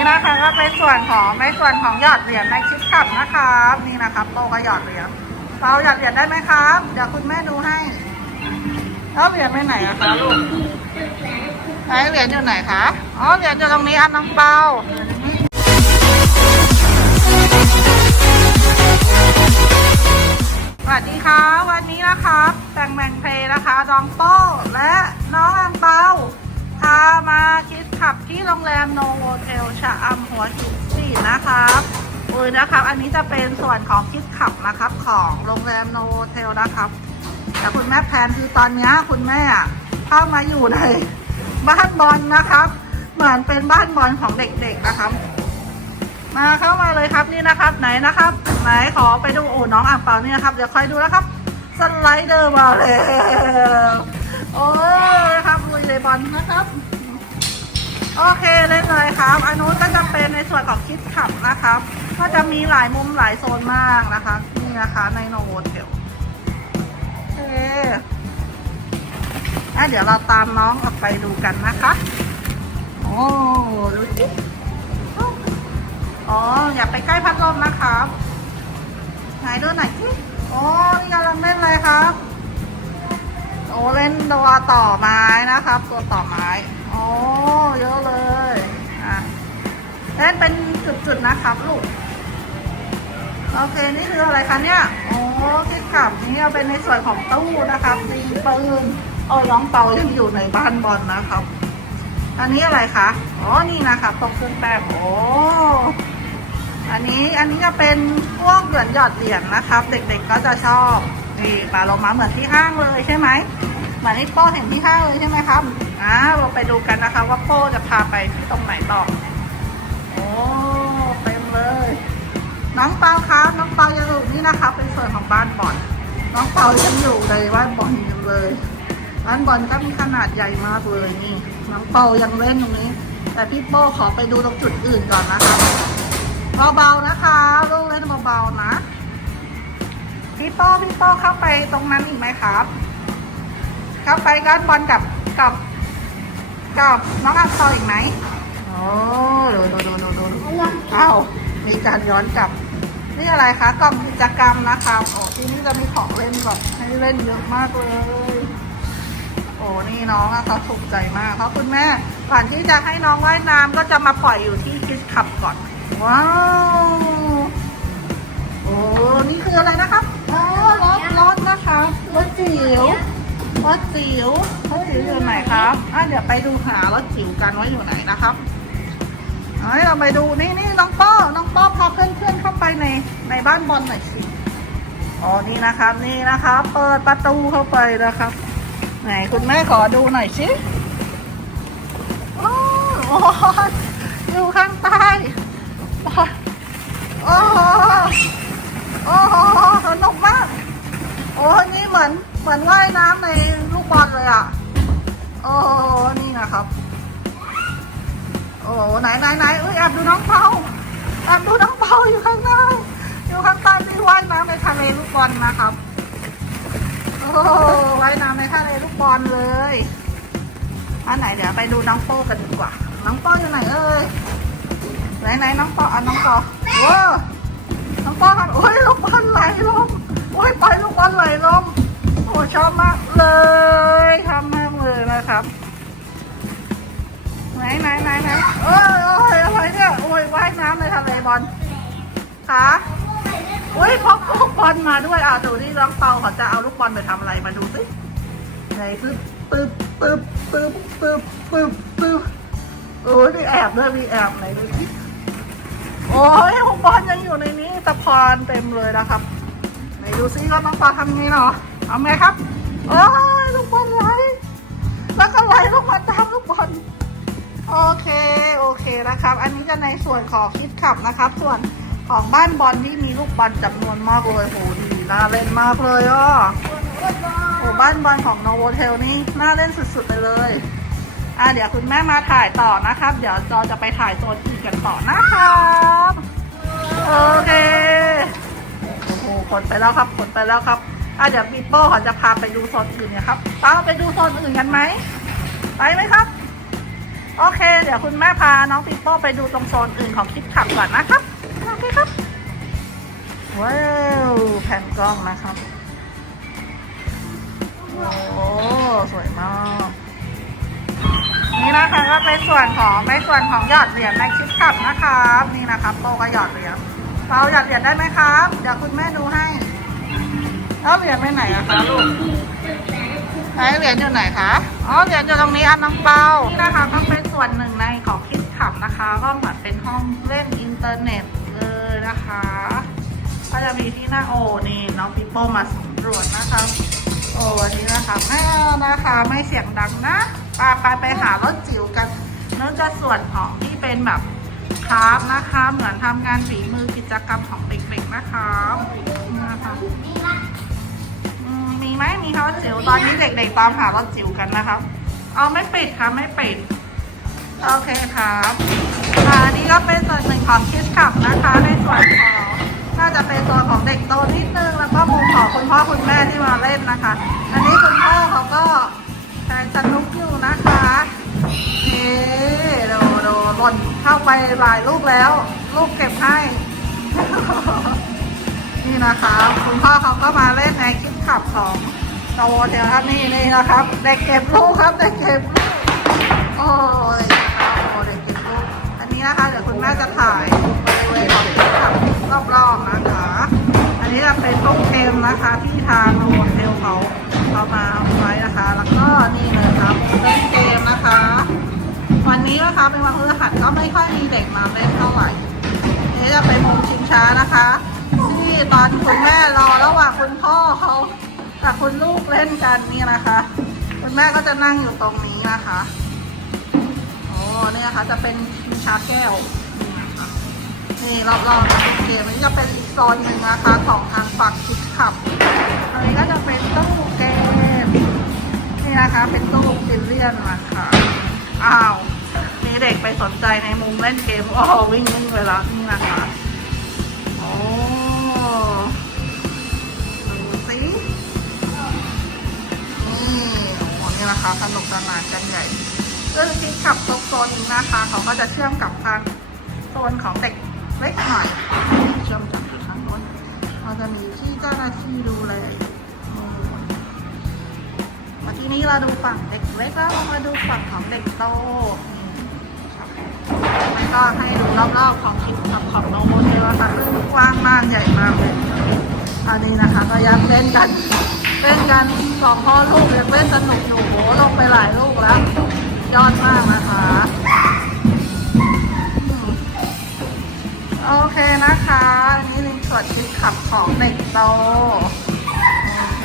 นี้นะคะก็เป็นส่วนของในส่วนของหยอดเหรียญในคลิปขับนะครับนี่นะครับโตก็หยอดเหรียญเราหยอดเหรียญได้ไหมครับเดี๋ยวคุณแม่ดูให้แล้วเหรียญไปไหนอะคะลูกไหนเหรียญอยู่ไหนคะอ๋อเหรียญอยู่ตรงนี้อันน้องเปาสวัสดีค่ะวันนี้นะคะแต่งแมงเพลนะคะน้องโป้และน้องอังเปาพา มาคิดขับที่โรงแรมโนโวเทลชะอำหัวหินสี่นะครับอุ้ยนะครับ อันนี้จะเป็นส่วนของคิดขับนะครับของโรงแรมโนโวเทลนะครับ แต่คุณแม่แพนคือตอนนี้คุณแม่เข้ามาอยู่ในบ้านบอลนะครับ เหมือนเป็นบ้านบอลของเด็กๆนะครับ มาเข้ามาเลยครับนี่นะครับไหนนะครับไหนขอไปดูโอ้น้องอ่างเปานี่นะครับเดี๋ยวคอยดูนะครับสไลเดอร์มาแล้วโอ้ย เลบอลนะครับ โอเคเล่นเลยครับ อันนู้นก็จะเป็นในส่วนของคิดขับนะครับ ก็จะมีหลายมุมหลายโซนมากนะคะ นี่นะคะในโนโวเทลโอเคอะเดี๋ยวเราตามน้องออกไปดูกันนะคะ โอ้ดูสิอ๋อ อย่าไปใกล้พัดลมนะครับ ไหนดูหน่อยสิโอ้นี่กำลังเล่นอะไรครับ อ้เล่นตัวต่อไม้นะครับ ตัวต่อไม้โอ้เยอะเลยอะเล่นเป็นจุดๆนะครับลูกโอเคนี่คืออะไรคะเนี่ยโอ้คิดขับนี่เอาเป็นในส่วนของตู้นะครับตีปืนโอ้น้องเปายังอยู่ในบ้านบอลนะครับ อันนี้อะไรคะอ๋อนี่นะคะตกเครื่องแป้งโอ้อันนี้อันนี้จะเป็นพวกเหรียญหยอดเหรียญนะครับ เด็กๆก็จะชอบนี่ปลาลงมาเหมือนที่ห้างเลยใช่ไหม หมือนที่โป้เห็นที่ห้าเลยใช่ไหมครับอ่าเราไปดูกันนะคะ ว่าโป้จะพาไปที่ตรงไหนต่อ โอ้เต็มเลย น้องเปาครับน้องเปายังอยู่นี่นะคะ เป็นส่วนของบ้านบอลน้องเปายังอยู่ในบ้านบอลอยู่เลย บ้านบอลก็มีขนาดใหญ่มากเลยนี่ น้องเปายังเล่นตรงนี้ แต่พี่โป้ขอไปดูตรงจุดอื่นก่อนนะคะเบาๆนะคะลูกเล่นเบาๆนะพี่โป้พี่โป้เข้าไปตรงนั้นอีกไหมครับ เข้าไปก้านบอลกับกับกับน้องอังเปาอีกไหมโอ้ดูดูดูดูดูอ้าวมีการย้อนกลับ นี่อะไรคะกล่องกิจกรรมนะคะโอ้ที่นี่จะมีของเล่นแบบให้เล่นเยอะมากเลยโอ้นี่น้องอะเขาถูกใจมากเพราะคุณแม่ก่อนที่จะให้น้องว่ายน้ำก็จะมาปล่อยอยู่ที่คิดขับก่อน ว้าวโอ้นี่คืออะไรนะครับอ๋อรถรถนะคะรถจิ๋ว รถจิ๋วรถจิ๋วอยู่ไหนครับอะเดี๋ยวไปดูหารถจิ๋วกันว่าอยู่ไหนนะครับเอ้ยเราไปดูนี่นี่น้องป้อน้องป้อพาเพื่อนๆเข้าไปในในบ้านบอลหน่อยสิอ๋อนี่นะครับนี่นะครับเปิดประตูเข้าไปนะครับ ไหนคุณแม่ขอดูหน่อยสิโอ้โหอยู่ข้างใต้โอ้โหโอ้โหสนุกมากโอ้นี่เหมือน เหมือนว่ายน้ำในลูกบอลเลยอะ โอ้นี่นะครับ โอ้ไหนไหนไหนเอ้ยแอบดูน้องเปาแอบดูน้องเปาอยู่ข้างหน้าอยู่ข้างใต้ที่ว่ายน้ำในทะเลลูกบอลนะครับ โอ้ว่ายน้ำในทะเลลูกบอลเลยอันไหนเดี๋ยวไปดูน้องโป้กันดีกว่า น้องโป้อยู่ไหนเอ่ยไหนไหนน้องโป้อะน้องโป้ว้าน้องโป้ครับโอ้ยลูกบอลไหลลงโอ้ยปล่อยลูกบอลไหลลง ชอบมากเลยทำมากเลยนะครับ ไหนไหนไหนไหนเอ้ยโอ้ยอะไรเนี่ยโอ้ยว่ายน้ำในทะเลบอลขาอุ้ยพกลูกบอลมาด้วยอะดูนี่น้องเปาเขาจะเอาลูกบอลไปทำอะไรมาดูสิไหนปึ๊บปึ๊บปึ๊บปึ๊บปึ๊บปึ๊บปึ๊บโอ้ยมีแอบด้วยมีแอบไหนดูสิโอ้ยลูกบอลยังอยู่ในนี้ตะพานเต็มเลยนะครับไหนดูซิว่าน้องเปาทำไงเนาะ เอาไงครับโอ้ลูกบอลไหลแล้วก็ไหลลงมาตามลูกบอลโอเคโอเคนะครับ อันนี้จะในส่วนของคิดขับนะครับ ส่วนของบ้านบอลที่มีลูกบอลจำนวนมากเลยโหดีน่าเล่นมากเลยอะโอ้บ้านบอลของโนโวเทลนี่น่าเล่นสุดๆไปเลยอะเดี๋ยวคุณแม่มาถ่ายต่อนะครับ เดี๋ยวจอจะไปถ่ายโซนอื่นกันต่อนะครับโอเคโอ้โหขนไปแล้วครับขนไปแล้วครับ อะเดี๋ยวปีโป้เขาจะพาไปดูโซนอื่นนะครับป้าไปดูโซนอื่นกันไหมไปไหมครับ โอเค เดี๋ยวคุณแม่พาน้องปิโป้ไปดูตรงโซนอื่นของคลิปขับก่อนนะครับโอเคครับว้าวแผ่นกล้องนะครับโอ้สวยมากนี่นะคะก็เป็นส่วนของในส่วนของหยอดเหรียญในคลิปขับนะครับ นี่นะครับโตก็หยอดเหรียญเราหยอดเหรียญได้ไหมครับ เดี๋ยวคุณแม่ดูให้ แล้วเหรียญไปไหนอะคะลูกไหนเหรียญอยู่ไหนคะ อ๋อ เหรียญอยู่ตรงนี้อันน้องเบานะคะก็เป็นส่วนหนึ่งในของคลิปขับนะคะ ก็เหมือนเป็นห้องเล่นอินเทอร์เน็ตเลยนะคะ ก็จะมีที่หน้าโอนี่น้องปิโป้มาสำรวจนะคะ โอ้วันนี้นะคะแม่นะคะ ไม่เสียงดังนะไปไปไปหารถจิ๋วกันเนื่องจากส่วนของที่เป็นแบบคราฟนะคะ เหมือนทำงานฝีมือกิจกรรมของเด็กๆนะคะนะคะ จิ๋วตอนนี้เด็กๆตามหารถจิ๋วกันนะคะเอาไม่ปิดค่ะไม่ปิด โอเคครับอ่าอันนี้ก็เป็นส่วนหนึ่งของคิดขับนะคะ ในส่วนของน่าจะเป็นตัวของเด็กโตนิดนึงแล้วก็มุมของคุณพ่อคุณแม่ที่มาเล่นนะคะ อันนี้คุณพ่อเขาก็ใช้สนุกอยู่นะคะเอ๊ดโดหล่นเข้าไปหลายลูกแล้ว ลูกเก็บให้ นี่นะคะ คุณพ่อเขาก็มาเล่นในคลิปขับของ โตเดี๋ยวครับนี่นี่นะครับเด็กเก็บลูกครับเด็กเก็บลูกโอ้ยนะคะโอ้เด็กเก็บลูกอันนี้นะคะเดี๋ยวคุณแม่จะถ่ายบริเวณของที่ขับรอบๆนะคะอันนี้จะเป็นตู้เกมนะคะที่ทางโฮเทลเขาเขามาเอาไว้นะคะ แล้วก็นี่เลยครับเล่นเกมนะคะ วันนี้นะคะเป็นวันพฤหัสก็ไม่ค่อยมีเด็กมาเล่นเท่าไหร่นี่จะเป็นมุมชิงช้านะคะ ที่ตอนคุณแม่รอระหว่างคุณพ่อเขา กับคุณลูกเล่นกันนี่นะคะ คุณแม่ก็จะนั่งอยู่ตรงนี้นะคะโอ้เนี่ยนะคะจะเป็นชาแก้วนี่รอบๆนะเกมนี้จะเป็นอีกโซนหนึ่งนะคะของทางฝั่งคิดขับอันนี้ก็จะเป็นตู้เกมนี่นะคะเป็นตู้ซิลเลียนนะคะอ้าวมีเด็กไปสนใจในมุมเล่นเกมโอ้วิ่งวิ่งไปแล้วนี่นะคะ นะคะ สนุกสนานกันใหญ่ซึ่งที่ขับโซนนี้นะคะ เขาก็จะเชื่อมกับทางโซนของเด็กเล็กหน่อยเชื่อมจากที่ทางโน้นเราจะมีที่เจ้าหน้าที่ดูแลอยู่มาที่นี้เราดูฝั่งเด็กเล็กแล้วเรามาดูฝั่งของเด็กโตแล้วก็ให้ดูรอบๆของคลิปกับของโนโมเทลค่ะซึ่งกว้างมากใหญ่มากเลยอันนี้นะคะก็ยังเล่นกัน เป็นกันสองพ่อลูกยังเป็นสนุกอยู่โหลงไปหลายลูกแล้ว ยอดมากนะคะโอเคนะคะอันนี้ลิงสวดคลิปขับของเด็กโตโอเค